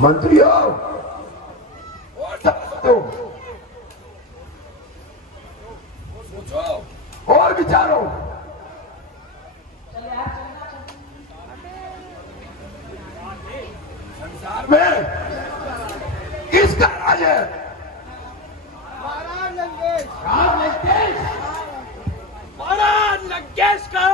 मंत्रियों और विचारो। संसार में किसका राज है? महाराज लंकेश। महाराज लंकेश का।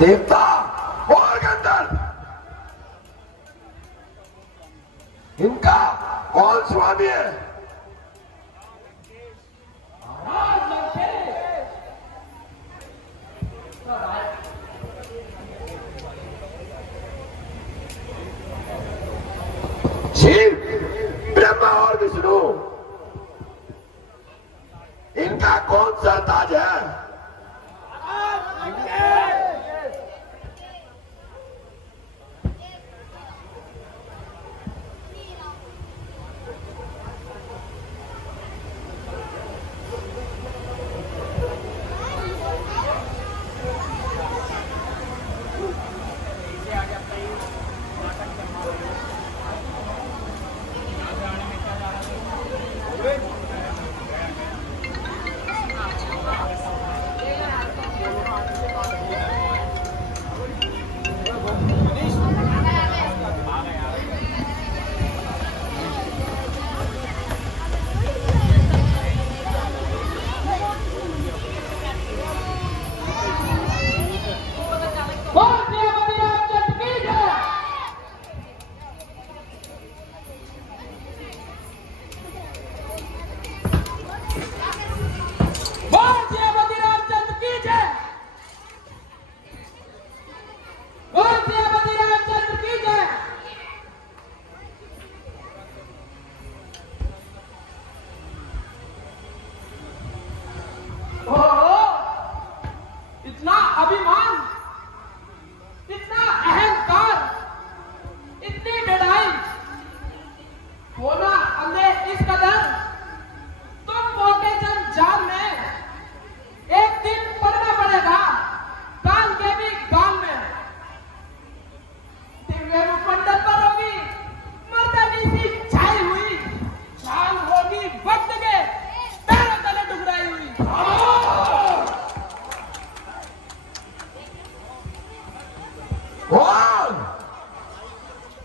देवता और गंधर्व, इनका कौन स्वामी है? शिव, ब्रह्मा और विष्णु, इनका कौन सा ताज है?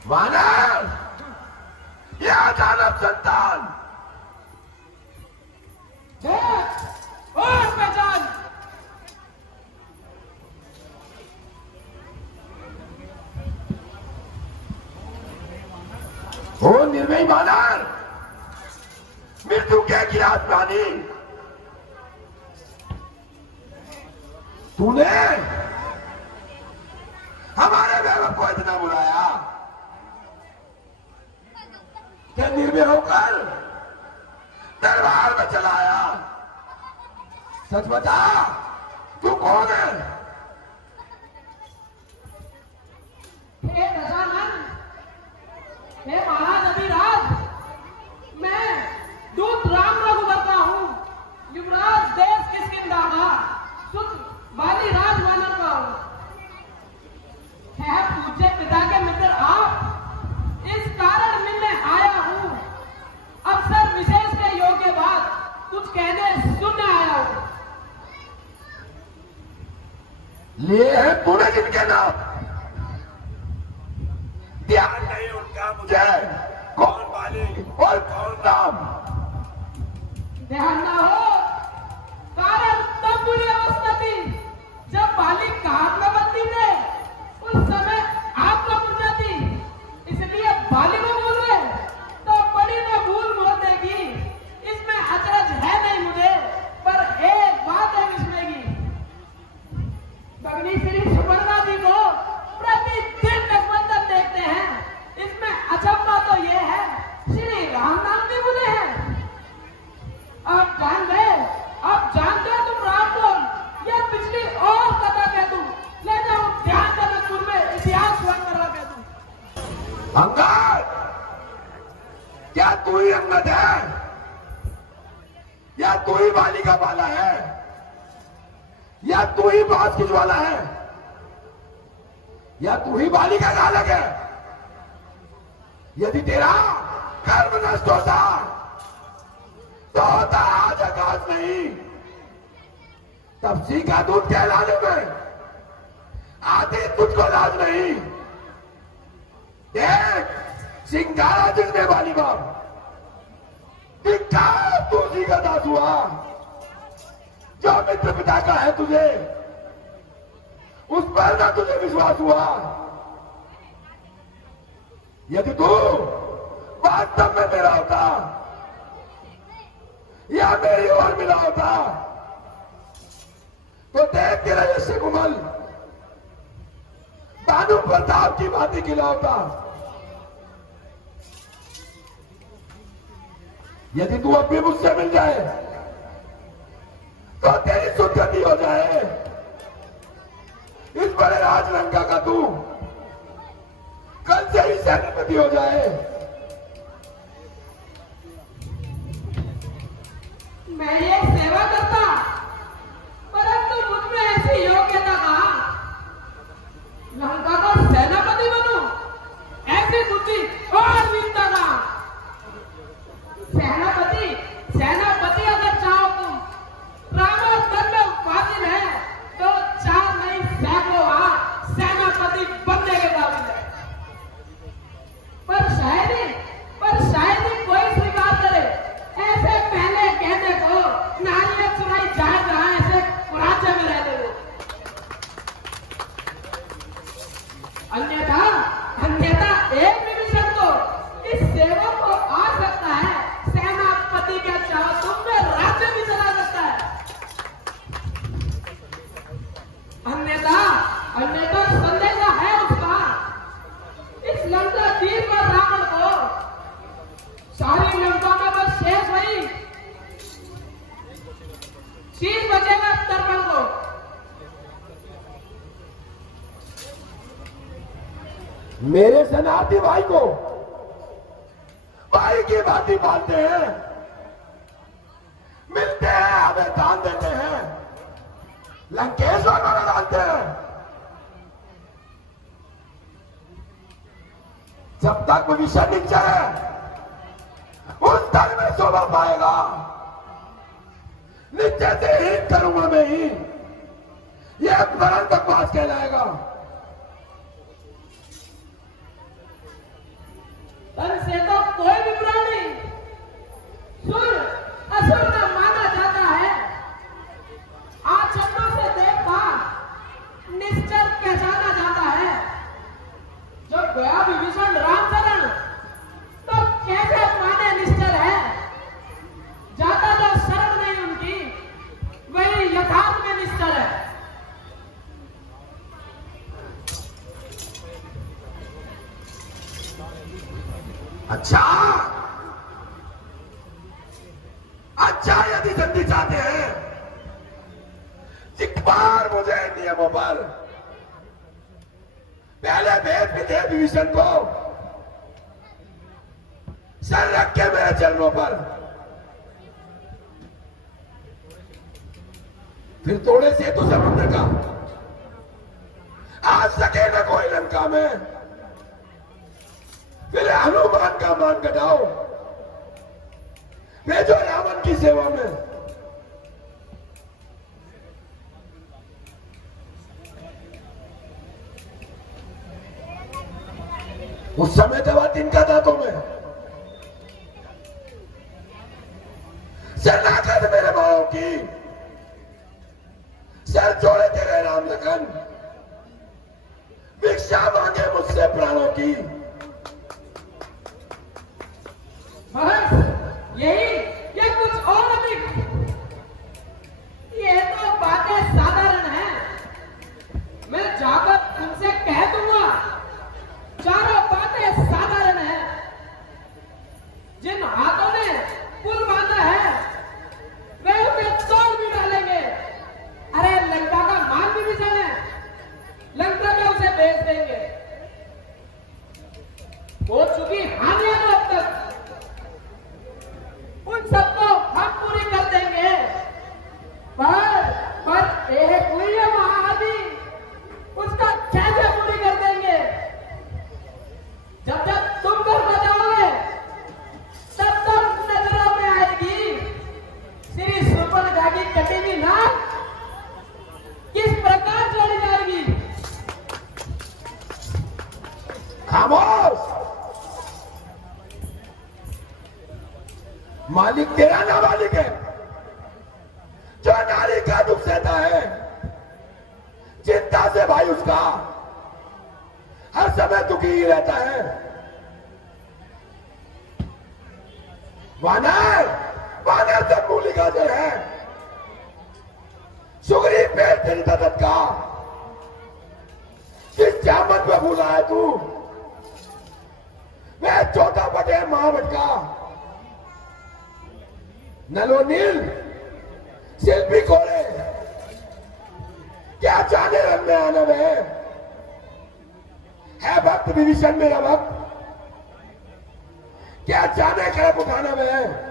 वानर, या दानव संतान, और पहचान। ओ निर्भय वानर, मृत्यु के गिलास प्राणी, तूने हमारे वैभव को इतना बुलाया क्या निर्भय होकर दरबार में चलाया? सच बता, तू कौन है? हे गजानन, हे महाराज अभिराज, मैं दूत राम रघुवर का हूँ, युवराज देश किष्किंधा का, सुत बाली राज वानर का हूँ। है पूज्य पिता के मित्र आप, इस कारण मिलने आया हूँ। अवसर विशेष के योग्य बात कुछ कहने सुनने आया हूँ। लिए है पूरे जिनके नाम, ध्यान नहीं उनका मुझे, कौन बाली और कौन राम? ध्यान ना हो, कारण तब बुरी अवस्था थी जब बाली कान में बंदी थे, उस समय आपको पूछा थी, इसलिए बाली को बोल रहे तो बड़ी ने भूल बोल देगी। इसमें अचरज है नहीं मुझे, पर एक बात है इसमें की, भगनी श्री सुपर्णा जी को प्रतिदिन नगमंदन देखते हैं। इसमें अचंभा तो ये है, श्री राम नाम भी बोले हैं। अब जान ले, अब जानते तुम राम बोल, या पिछली और कथा कह दूं, ले जाओ ध्यान जनकपुर में अंगद, क्या तू ही अंगद है या तू ही बाली का बाला है या तू ही बाज की ज्वाला है या तू ही बाली का गालक है? यदि तेरा कर्म नष्ट होता तो होता आज आकाश नहीं, तब सी का दूध कहलाने में आते तुझको लाज नहीं। देख सिंगारा जिसने वाली बाप तू उसी का दास हुआ जो मित्र पिता का है तुझे, उस पर ना तुझे विश्वास हुआ। यदि तू वास्तव में मेरा होता या मेरी ओर मिला होता तो देख तेरा यश कुमल भानु प्रताप की भांति खिला होता। यदि तू अब भी मुझसे मिल जाए तो तेरी सुधगति हो जाए। इस बड़े राजलंका का तू कल से ही सेनापति हो जाए। मैं ये सेवा करता, परंतु मुझमें ऐसी योग्यता कहा लंका का सेनापति बनूं, ऐसी बुद्धि और वीरता का। सेनापति अगर चाहो तुम रावण तन में फाजिल है तो 4 नहीं सैकड़ों सेनापति बनने के काबिल है। पर शायद ही कोई स्वीकार करे ऐसे पहले कहने को नारियां चुराई जा रहा है ऐसे राज्य में रहने को। अन्यथा एक विभीषण को इस सेवा को आ सकता है, सेनापति का चाहो तुम में राज्य भी चला सकता है। अन्यथा संदेह है उसका। इस लंका तीर पर रावण को सारी लंका में बस शेष वही शीश बचेगा दर्पण को। मेरे शरणार्थी भाई को भाई की भांति पालते हैं, मिलते हैं, हमें दान देते हैं, लंकेश्वर को डालते हैं। जब तक भविष्य निश्चय है उस तक में शोभा पाएगा। निश्चय से ही करूंगा मैं ही, यह परम बकवास कहलाएगा। तन से तो कोई भी प्राणी सुर असुर में माना जाता है। आचरणों से देखा निश्चर पहचाना जाता है। जो गया विभीषण राम शरण तो कैसे माने निश्चर है। जाता जो शरण नहीं उनकी वही यथार्थ में निश्चर है। अच्छा यदि जल्दी चाहते हैं एक बार मुझे नियमों पर पहले भेद भी दे विभीषण को, सर रख के मेरे चरणों पर, फिर तोड़े सेतु समुद्र का आज सके न कोई लंका में, फिर हनुमान का मान घटाओ, भेजो रावण की सेवा में। उस समय दवा तिनका दांतों में शरणागत मेरे भाव की, सर जोड़े तेरे राम लखन, भिक्षा मांगे मुझसे प्राणों की। ये कुछ और अधिक, ये तो बातें साधारण हैं। मैं जाकर तुमसे कह दूंगा चारों बातें साधारण हैं। जिन हाथों ने पुल बांधा है वे उसे तोड़ भी डालेंगे। अरे लंका का मान भी बिछाना है, लंका में उसे बेच देंगे। खामोश। मालिक तेरा ना मालिक है, जो नारी का दुख सहता है, चिंता से भाई उसका हर समय दुखी ही रहता है। वानर वानर से मूली गाजर है, सुगरी पेड़ तेरी ददत का, जिस जामन में भूला है तू, वह चौथा बटे महावट का। नलो नील शिल्पी कोरे, क्या जाने रंग में आना है भक्त विभीषण मेरा भक्त, क्या जाने कड़प उठाना में।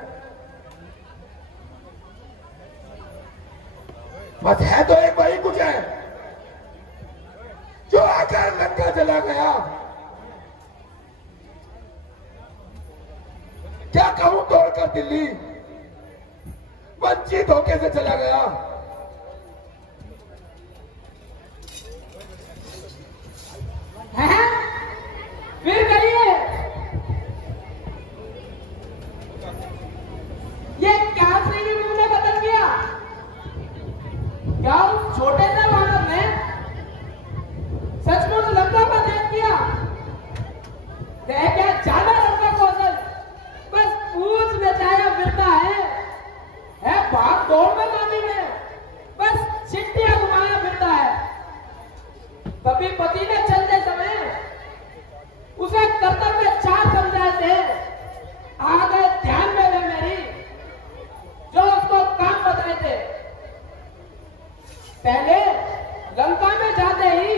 बस है तो एक वही कुछ है जो आकर लंका चला गया। क्या कहूं तोड़कर दिल्ली, वंचित होके से चला गया। हैं? फिर कहिए, ये क्या श्री मुंह ने बदल दिया? क्या उस छोटे से वानर ने सचमुच लंका का देख किया? वह क्या ज्यादा लंका कौशल बस पूछ नचाया फिरता है भाग दौड़ में गाड़ी में बस चिट्ठियां घुमाया फिरता है। कभी पति ने चलते समय उसे कर्तव्य 4 समझाए थे, आ गए ध्यान में वे मेरी जो उसको काम बताए थे। पहले लंका में जाते ही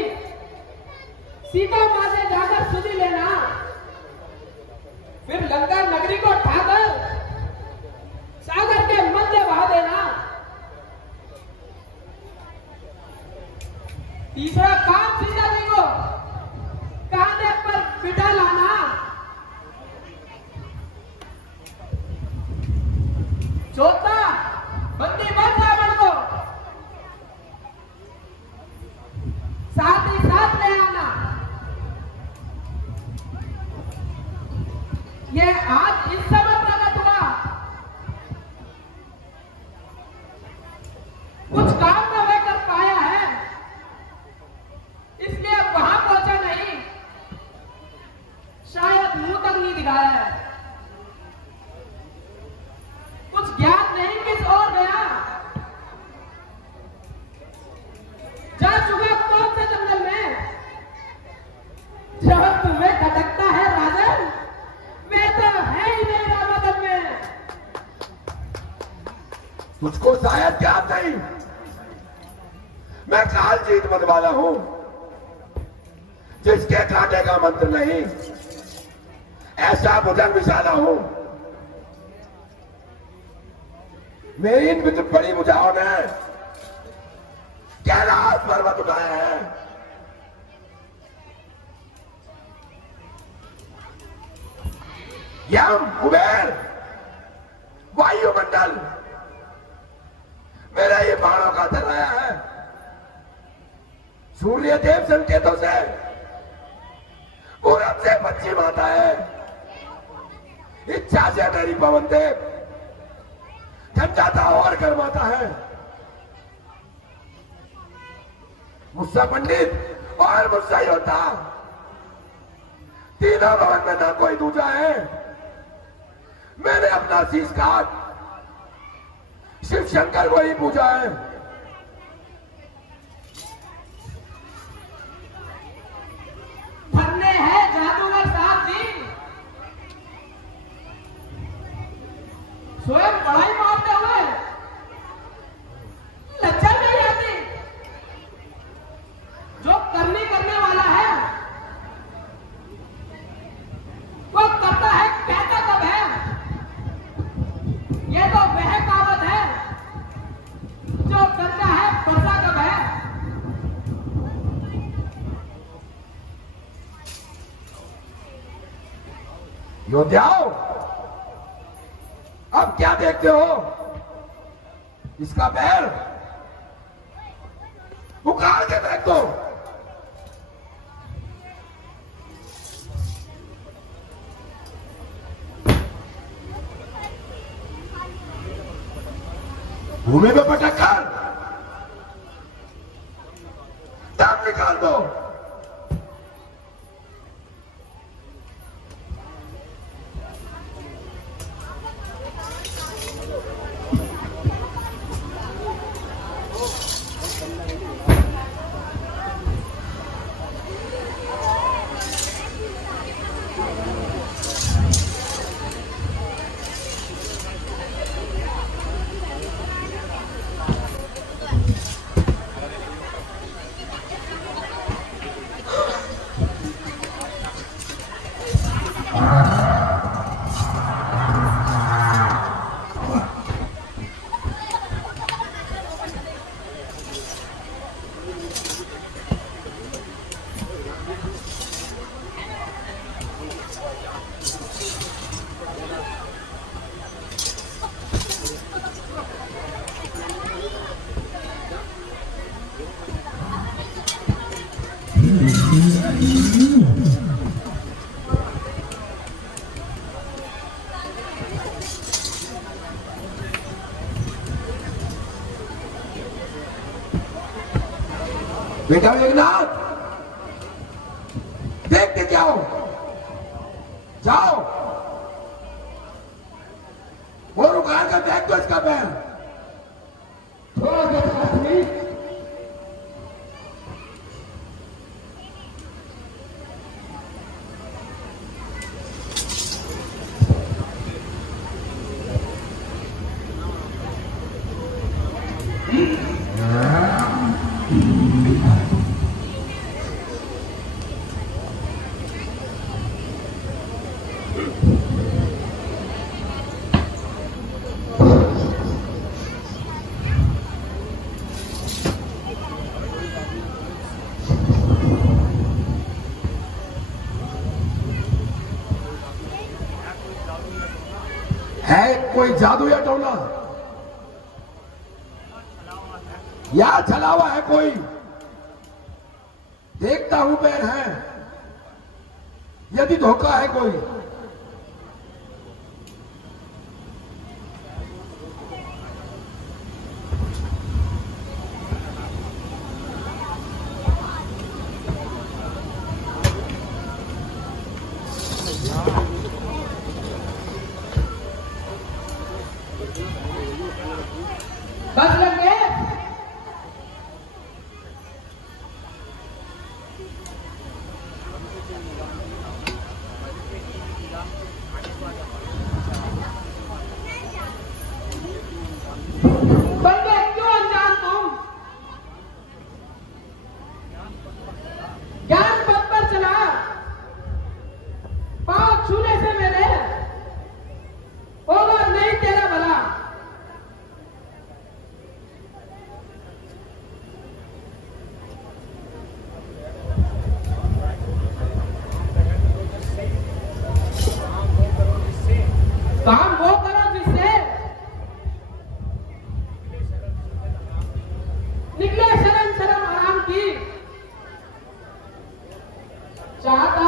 सीता मां से जाकर सुधि लेना, फिर लंका नगरी को ढाकर सागर के मध्य बहा देना। तीसरा काम सीता जी को कांधे पर बिठा लाना। चौथा बंदी बन रावण को साथ ही साथ ले आना। ये आज इस समय प्रकट हुआ, कुछ काम न वह कर पाया है इसलिए अब वहां पहुंचा नहीं, शायद मुंह तक नहीं दिखाया है। कुछ ज्ञात नहीं किस ओर गया, जा चुका कौन से जंगल में। जब तुम्हें खटकता है राजन, वे तो है ही नहीं रामदन में। तुझको शायद ज्ञात नहीं, मैं काल जीत मत वाला हूं, जिसके कांटे का मंत्र नहीं, ऐसा भुजंग विशाला हूं। मेरी इन विद्युत बड़ी भुजाओं ने कैलाश पर्वत उठाया है। यम कुबेर वायुमंडल मेरा ये बाणों का दराया है। सूर्य देव संकेतों से पूरब से पश्चिम आता है, इच्छा से मेरी पवन देव ठंडाता और गर्माता है। मुझसा पंडित और मुझसा योद्धा, तीनों भवन में ना कोई दूजा है। मैंने अपना शीश काट शिव शंकर को ही पूजा है। भरने हैं जादूगर साहब जी, स्वयं बड़ाई मारते हुए लज्जा नहीं आती। जो करने वाला है वो करता है, कहता कब है। ये तो वह कहावत है जो करता है, पढ़ता कब है। योद्धाओं, अब क्या देखते हो? इसका पैर उखाड़ के फेंक दो। भूमि में पटक कर दम निकाल दो। बेटा मेघनाथ, देखते क्या हो, जाओ वो रुका कर देख दो इसका बैल। थोड़ा देर शास्त्री, है कोई जादू या टोना या छलावा है कोई? देखता हूं पैर है, यदि धोखा है कोई। बस लग गए। बंदे क्यों अनजान तुम? ज्ञान पथ पर चला, पांव छूने से मेरे होगा नहीं तेरा भला। काम वो करो जिससे निकले शर्म शर्म आराम की। चाहता